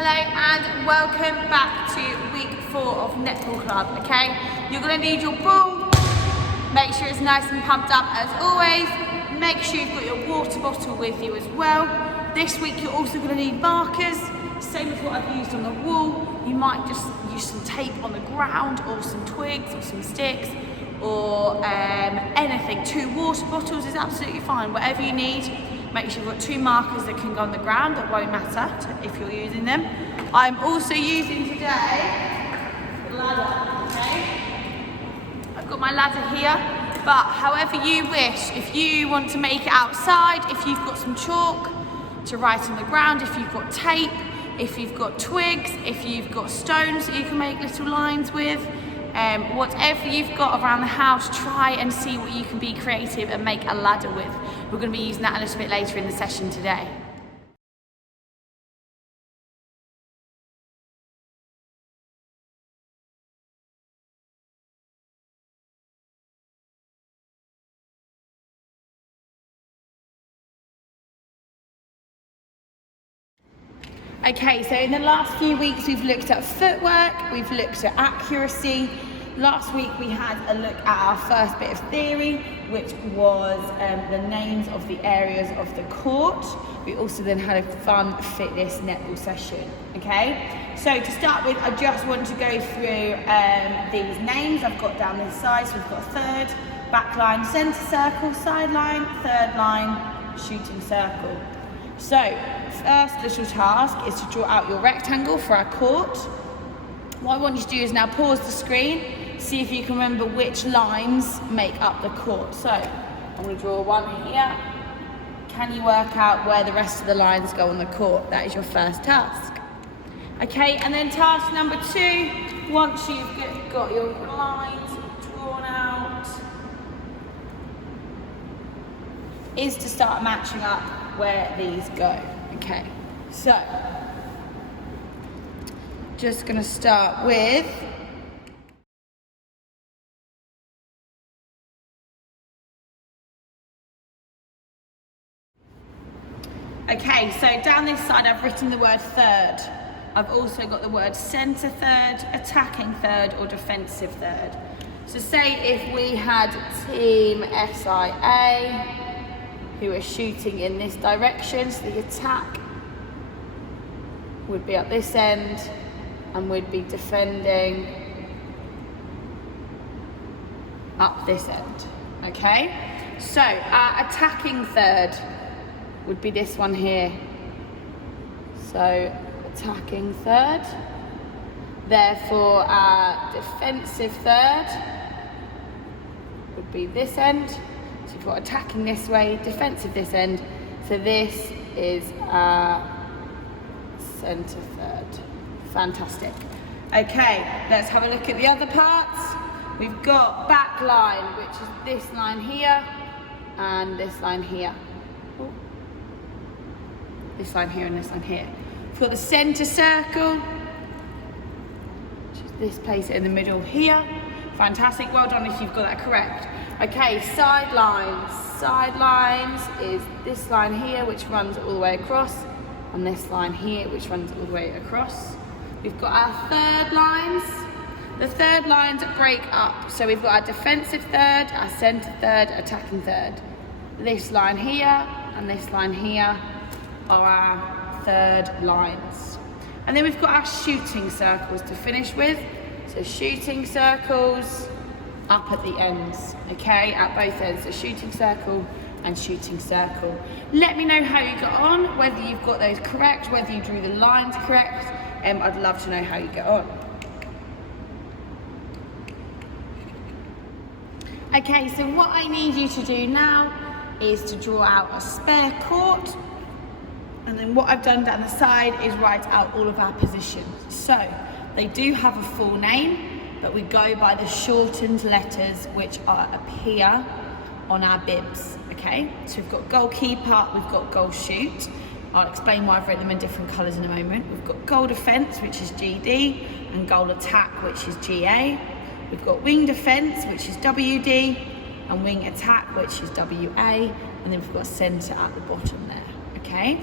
Hello and welcome back to week 4 of Netball Club, okay? You're going to need your ball, make sure it's nice and pumped up as always, make sure you've got your water bottle with you as well. This week you're also going to need markers, same as what I've used on the wall. You might just use some tape on the ground or some twigs or some sticks or anything. 2 water bottles is absolutely fine, whatever you need. Make sure you've got 2 markers that can go on the ground, that won't matter if you're using them. I'm also using today the ladder, okay? I've got my ladder here, but however you wish, if you want to make it outside, if you've got some chalk to write on the ground, if you've got tape, if you've got twigs, if you've got stones that you can make little lines with, whatever you've got around the house, try and see what you can be creative and make a ladder with. We're going to be using that a little bit later in the session today. Okay, so in the last few weeks we've looked at footwork, we've looked at accuracy. Last week we had a look at our first bit of theory, which was the names of the areas of the court. We also then had a fun fitness netball session, okay? So to start with, I just want to go through these names I've got down this side. So we've got third, back line, centre circle, sideline, third line, shooting circle. So first little task is to draw out your rectangle for our court. What I want you to do is now pause the screen, see if you can remember which lines make up the court. So I'm going to draw one here. Can you work out where the rest of the lines go on the court? That is your first task. Okay, and then task number 2, once you've got your lines drawn out, is to start matching up where these go. Okay, so just going to start with okay, so down this side I've written the word third. I've also got the word centre third, attacking third or defensive third. So say if we had team SIA who are shooting in this direction, so the attack would be up this end and we'd be defending up this end, okay? So our attacking third would be this one here. So attacking third. Therefore our defensive third would be this end. So you've got attacking this way, defensive this end. So this is our centre third. Fantastic. Okay, let's have a look at the other parts. We've got back line, which is this line here and this line here. Ooh. This line here and this line here. We've got the centre circle, which is this place in the middle here. Fantastic, well done if you've got that correct. Okay, sidelines. Sidelines is this line here, which runs all the way across, and this line here, which runs all the way across. We've got our third lines. The third lines break up. So we've got our defensive third, our centre third, attacking third. This line here and this line here are our third lines. And then we've got our shooting circles to finish with. So shooting circles up at the ends, okay, at both ends, so shooting circle and shooting circle. Let me know how you got on, whether you've got those correct, whether you drew the lines correct. I'd love to know how you get on. Okay, so what I need you to do now is to draw out a spare court, and then what I've done down the side is write out all of our positions. So they do have a full name, but we go by the shortened letters which appear on our bibs, okay? So we've got goalkeeper, we've got goal shoot. I'll explain why I've written them in different colours in a moment. We've got goal defence, which is GD, and goal attack, which is GA. We've got wing defence, which is WD, and wing attack, which is WA, and then we've got centre at the bottom there, okay?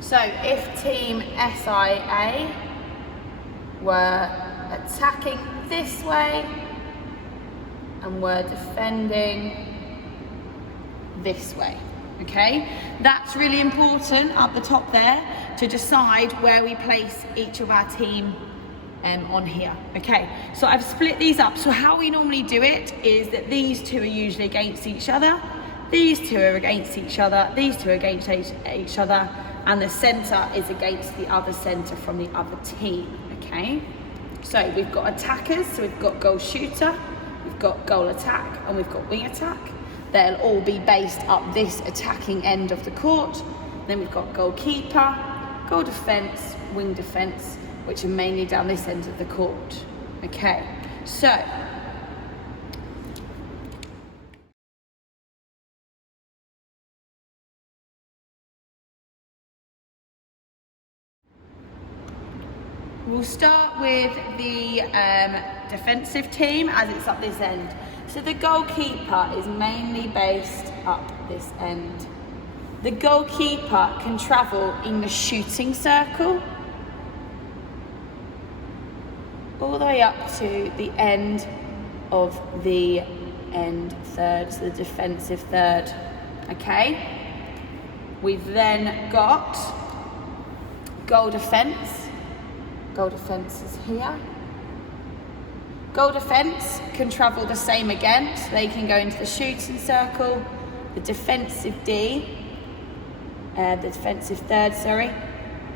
So if team SIA were attacking this way and were defending this way, okay? That's really important up the top there to decide where we place each of our team on here, okay? So I've split these up. So how we normally do it is that these two are usually against each other, these two are against each other, these two are against each other, and the centre is against the other centre from the other team, okay? So we've got attackers, so we've got goal shooter, we've got goal attack, and we've got wing attack. They'll all be based up this attacking end of the court. Then we've got goalkeeper, goal defence, wing defence, which are mainly down this end of the court. Okay, so we'll start with the defensive team as it's up this end. So the goalkeeper is mainly based up this end. The goalkeeper can travel in the shooting circle all the way up to the end of the end third, so the defensive third, okay? We've then got goal defence. Goal defence is here. Goal defence can travel the same again, so they can go into the shooting circle, the defensive defensive third,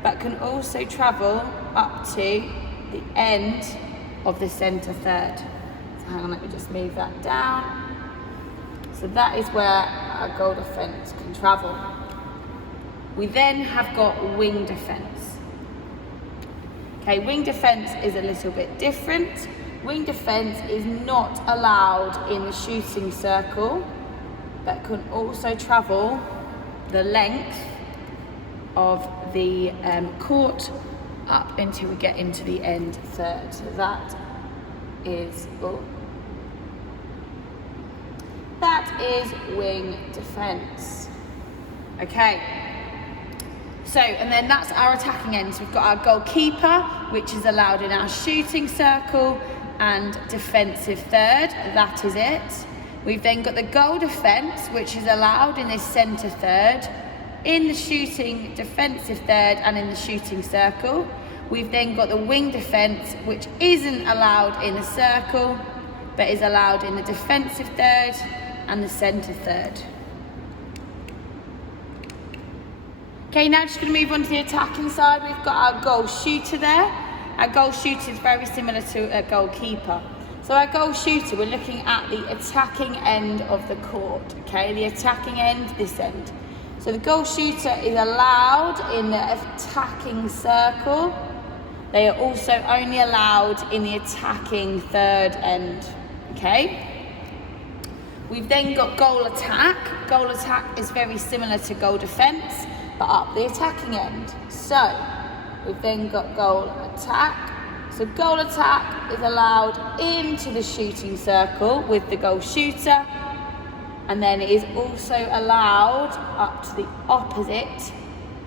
but can also travel up to the end of the centre third. So hang on, let me just move that down. So that is where our goal defence can travel. We then have got wing defence. Okay, wing defence is a little bit different. Wing defence is not allowed in the shooting circle, but can also travel the length of the court up until we get into the end third. So that is wing defence. Okay. So, and then that's our attacking end. So we've got our goalkeeper, which is allowed in our shooting circle, and defensive third, that is it. We've then got the goal defence, which is allowed in this centre third, in the shooting defensive third, and in the shooting circle. We've then got the wing defence, which isn't allowed in the circle, but is allowed in the defensive third and the centre third. Okay, now just going to move on to the attacking side. We've got our goal shooter there. Our goal shooter is very similar to a goalkeeper. So our goal shooter, we're looking at the attacking end of the court, okay? The attacking end, this end. So the goal shooter is allowed in the attacking circle. They are also only allowed in the attacking third end, okay? We've then got goal attack. Goal attack is very similar to goal defence, but up the attacking end. So we've then got goal attack. So goal attack is allowed into the shooting circle with the goal shooter, and then it is also allowed up to the opposite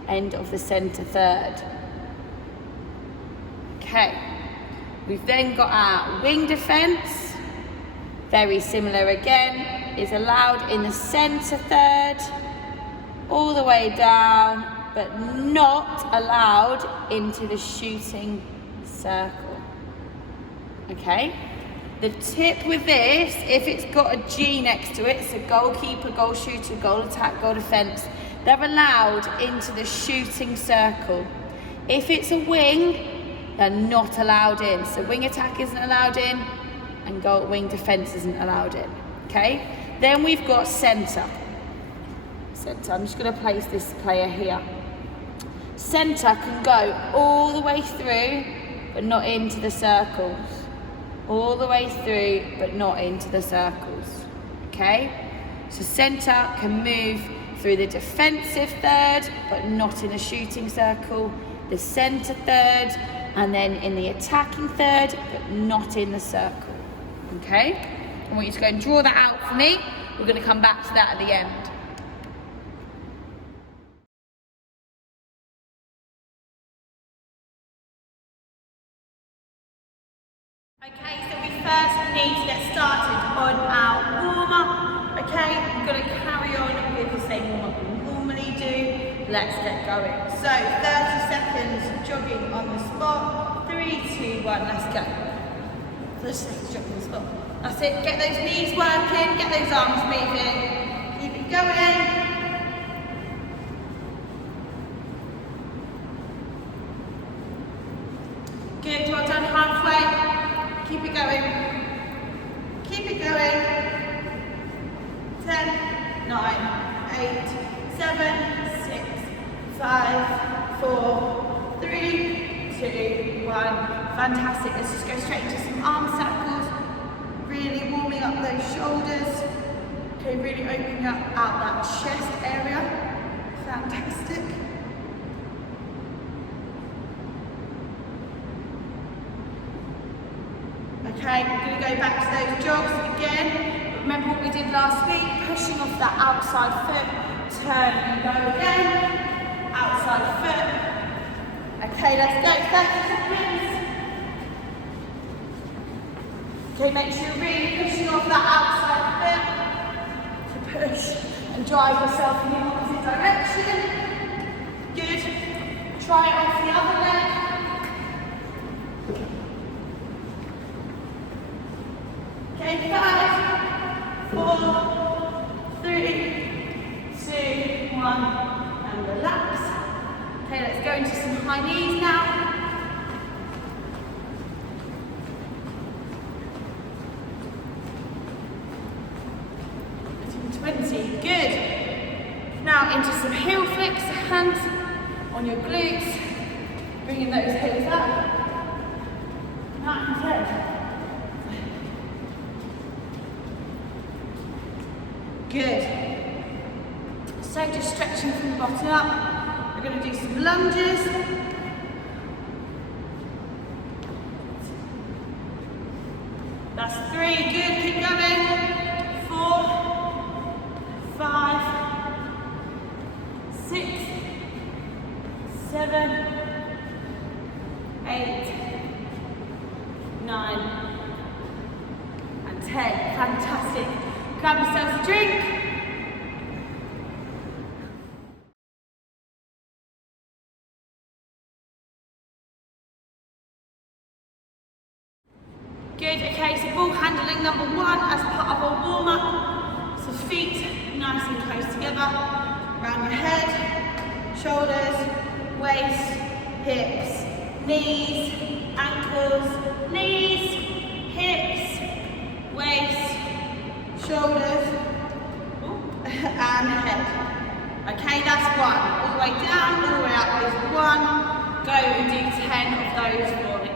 end of the centre third. Okay, we've then got our wing defence, very similar again, is allowed in the centre third, all the way down, but not allowed into the shooting circle. Okay, the tip with this, if it's got a G next to it, so goalkeeper, goal shooter, goal attack, goal defence, they're allowed into the shooting circle. If it's a wing, they're not allowed in. So wing attack isn't allowed in, and wing defence isn't allowed in. Okay, then we've got centre. I'm just going to place this player here. Centre can go all the way through, but not into the circles. All the way through, but not into the circles. Okay? So centre can move through the defensive third, but not in a shooting circle. The centre third, and then in the attacking third, but not in the circle. Okay? I want you to go and draw that out for me. We're going to come back to that at the end. let's get going. So 30 seconds jogging on the spot. 3, 2, 1, let's go. 30 seconds jogging on the spot. That's it, get those knees working, get those arms moving. Keep it going. Good, well done, halfway. Keep it going. Keep it going. 10, 9, 8, 7, 6, 5, 4, 3, 2, 1. Fantastic. Let's just go straight into some arm circles. Really warming up those shoulders. Okay, really opening up out that chest area. Fantastic. Okay, we're going to go back to those jogs again. Remember what we did last week, pushing off that outside foot, turn and go again, outside foot. Okay, let's go, 30 seconds. Okay, make sure you're really pushing off that outside foot to push and drive yourself in the opposite direction. Good. Try it off the other leg. Okay, 5, 4, 3, 2, 1, and relax. Okay, let's go into some high knees now. 20, good. Now into some heel flicks, hands on your glutes, bringing those heels up. 9 and 10. Good. So just stretching from the bottom up. We're going to do some lunges. That's 3, good, keep going. 4, 5, 6, 7, 8, 9, and 10. Fantastic. Grab yourself a drink. Good, okay, so ball handling number 1 as part of our warm-up. So feet nice and close together, around your head, shoulders, waist, hips, knees, ankles, knees, hips, waist, shoulders, and head. Okay, that's 1. All the way down, all the way up is 1. Go and do 10 of those for me.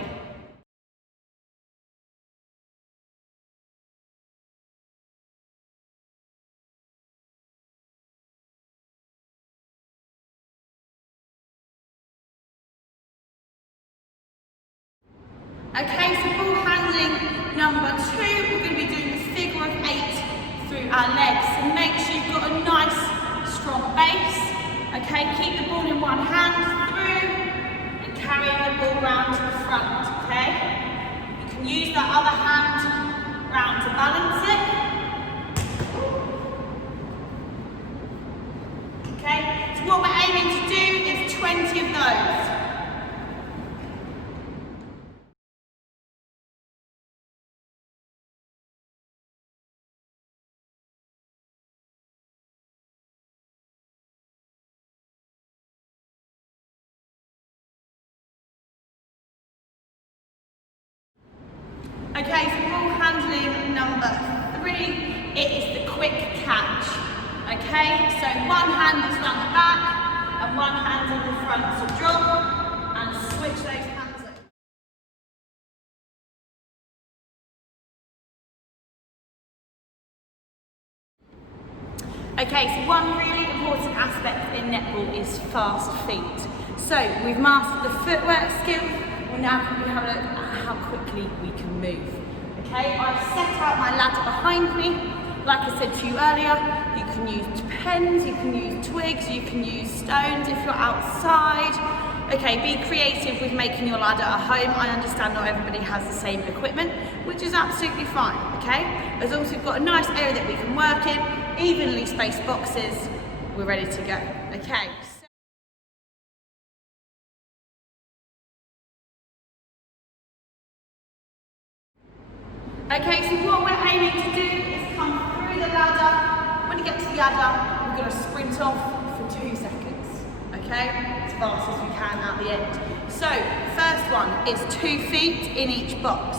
Okay, so ball handling number 2, we're going to be doing the figure of 8 through our legs. So make sure you've got a nice, strong base. Okay, keep the ball in one hand through and carrying the ball round to the front, okay? You can use that other hand round to balance it. Okay, so what we're aiming to do is 20 of those. Okay, so ball handling number 3, it is the quick catch. Okay, so one hand is around the back and one hand in the front. So drop and switch those hands over. Okay, so one really important aspect in netball is fast feet. So we've mastered the footwork skill. We're now going to have a look at how quickly we can move. Okay, I've set out my ladder behind me. Like I said to you earlier, you can use pens, you can use twigs, you can use stones if you're outside. Okay, be creative with making your ladder at home. I understand not everybody has the same equipment, which is absolutely fine, okay? As long as we've got a nice area that we can work in, evenly spaced boxes, we're ready to go, okay? Okay, so what we're aiming to do is come through the ladder. When you get to the ladder, we're going to sprint off for 2 seconds. Okay, as fast as we can at the end. So, first one is 2 feet in each box.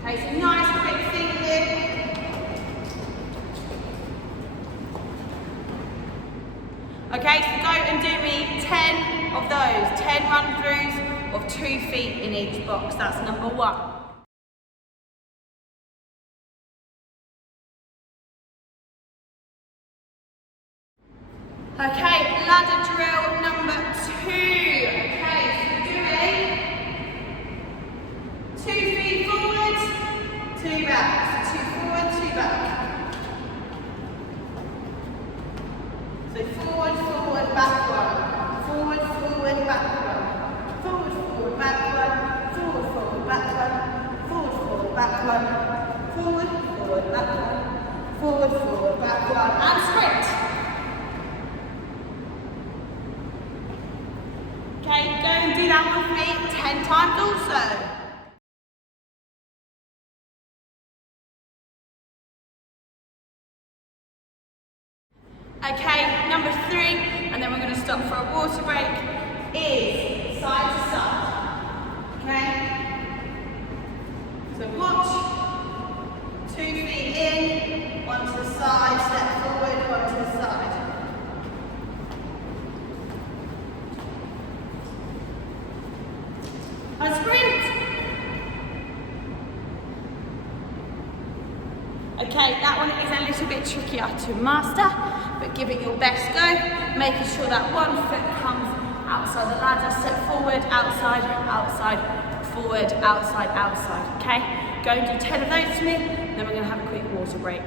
Okay, so nice quick feet here. Okay, so go and do me 10 of those, 10 run-throughs of 2 feet in each box. That's number 1. Okay, ladder drill number 2. Okay, so we're doing 2 feet forward, 2 back. So 2 forward, 2 back. So forward, forward, back 1. Forward, forward, back 1. Forward, forward, back 1. Forward, forward, back 1. Forward, forward, back 1. Forward, forward, back 1. Forward, forward, back 1. And sprint. Okay, go and do that with me 10 times also. Okay, number 3, and then we're going to stop for a water break, is side to side. Okay? So watch, 2 feet in, 1 to the side, step forward, 1 to the side. And sprint! Okay, that one is a little bit trickier to master, but give it your best go, making sure that 1 foot comes outside the ladder, step forward, outside, outside, forward, outside, outside, okay? Go and do 10 of those to me, then we're going to have a quick water break.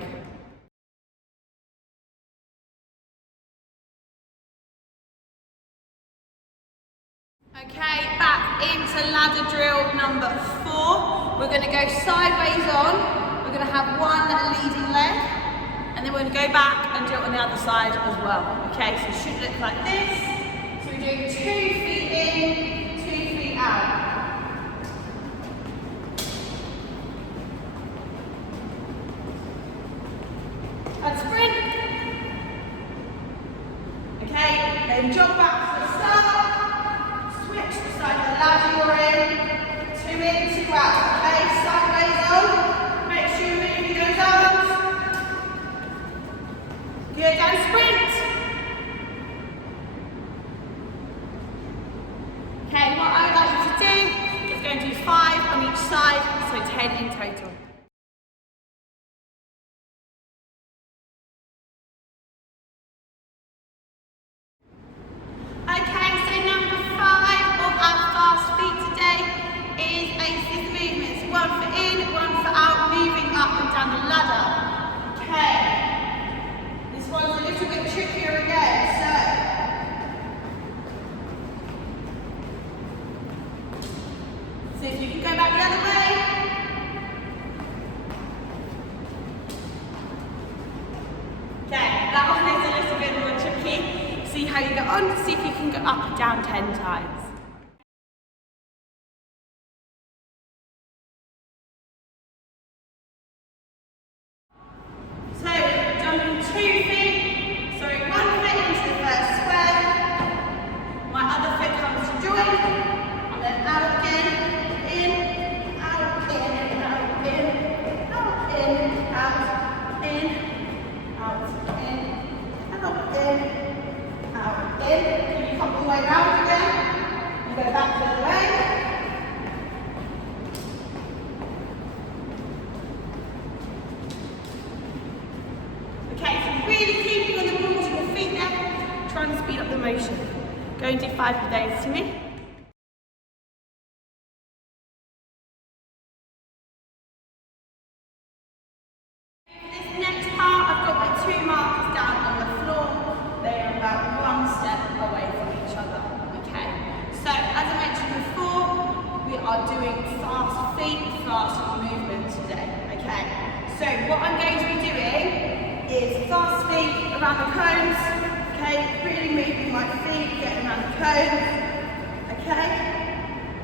Okay, back into ladder drill number 4. We're going to go sideways on. We're going to have 1 leading leg, and then we're going to go back and do it on the other side as well. Okay, so it should look like this. So we're doing 2 feet in, 2 feet out. And sprint. Okay, then jog back to the start. Switch the side of the ladder you're in. 2 in, 2 out. Okay, sideways on. Make sure you're moving those arms. Good, and sprint. Okay, what I would like you to do is go and do 5 on each side, so 10 in total. Okay, so number 5 of our fast feet today is assist movements. 1 foot in, 1 foot out, moving up and down the ladder. Okay, this one's a little bit trickier again, so if you can go back the other way. Okay, that one is a little bit more tricky. See how you get on, see if you can go up and down 10 times. So, jumping 2 feet, 1 foot into the first square, my other foot comes to join, and then out again, in, out, in, out, in, out, in, out, in, out, in, out, in, out, in. Can you come all the way round again? You go back the other way. Okay, so really keeping on the balls of your feet there, trying to speed up the motion. Go and do 5 of those to me. For this next part, I've got my 2 markers down on the floor. They are about 1 step away from each other. Okay, so as I mentioned before, we are doing fast feet, fast movement today. Okay, so what I'm going to be doing is fast feet around the cones, okay, really moving my feet, getting around the cones, okay,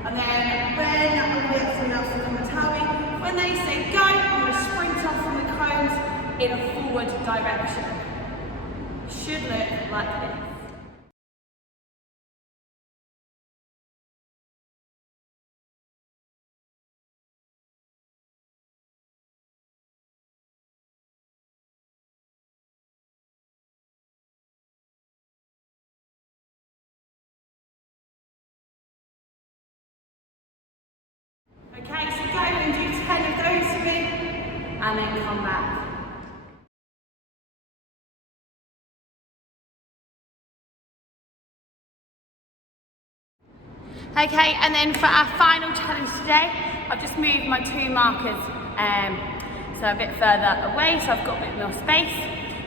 And then when I'm going to get someone else to come and tell me, when they say go, I'm going to sprint off from the cones in a forward direction. Should look like this. Okay, so go and do 10 of those for me, and then come back. Okay, and then for our final challenge today, I've just moved my 2 markers so a bit further away, so I've got a bit more space.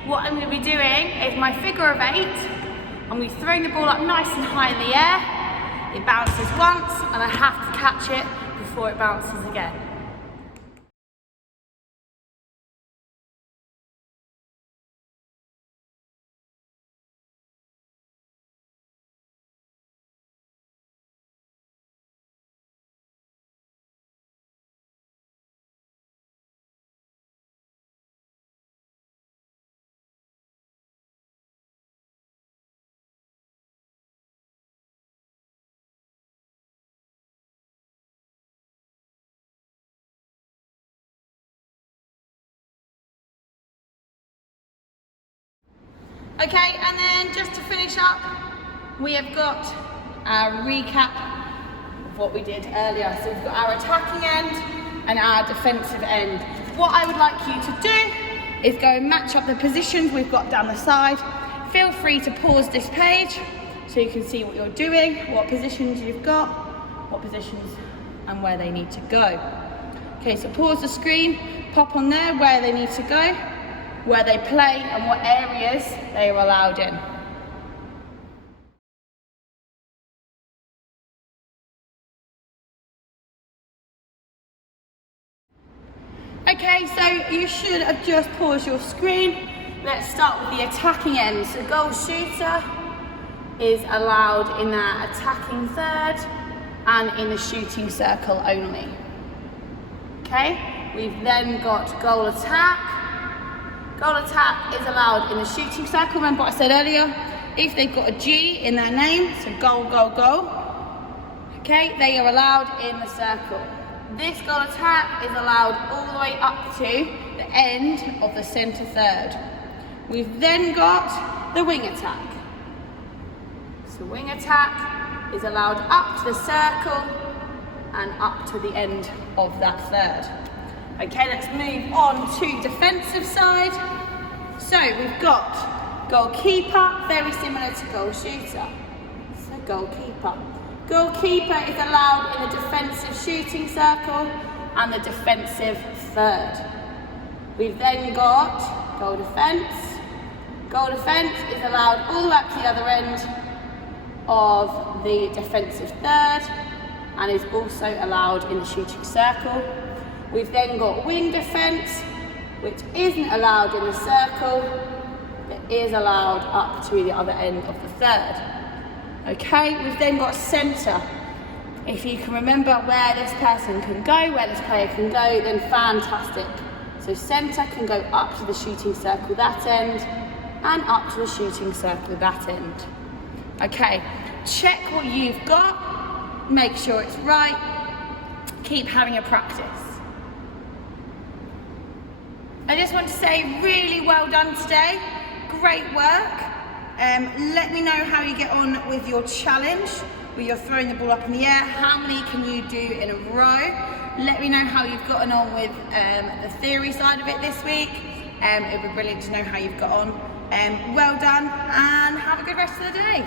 What I'm going to be doing is my figure of 8. I'm going to be throwing the ball up nice and high in the air. It bounces once, and I have to catch it before it bounces again. Okay, and then just to finish up, we have got our recap of what we did earlier. So we've got our attacking end and our defensive end. What I would like you to do is go and match up the positions we've got down the side. Feel free to pause this page so you can see what you're doing, what positions you've got, what positions and where they need to go. Okay, so pause the screen, pop on there where they need to go, where they play and what areas they are allowed in. Okay, so you should have just paused your screen. Let's start with the attacking end. So goal shooter is allowed in that attacking third and in the shooting circle only. Okay, we've then got goal attack. Goal attack is allowed in the shooting circle. Remember what I said earlier? If they've got a G in their name, so goal, goal, goal, okay, they are allowed in the circle. This goal attack is allowed all the way up to the end of the centre third. We've then got the wing attack. So wing attack is allowed up to the circle and up to the end of that third. Okay, let's move on to defensive side. So we've got goalkeeper, very similar to goal shooter. So goalkeeper. Goalkeeper is allowed in the defensive shooting circle and the defensive third. We've then got goal defence. Goal defence is allowed all the way up to the other end of the defensive third and is also allowed in the shooting circle. We've then got wing defence, which isn't allowed in the circle, but is allowed up to the other end of the third. Okay, we've then got centre. If you can remember where this person can go, where this player can go, then fantastic. So centre can go up to the shooting circle that end and up to the shooting circle that end. Okay, check what you've got, make sure it's right, keep having a practice. I just want to say really well done today, great work. Let me know how you get on with your challenge, where you're throwing the ball up in the air. How many can you do in a row? Let me know how you've gotten on with the theory side of it this week. It would be brilliant to know how you've got on. Well done and have a good rest of the day.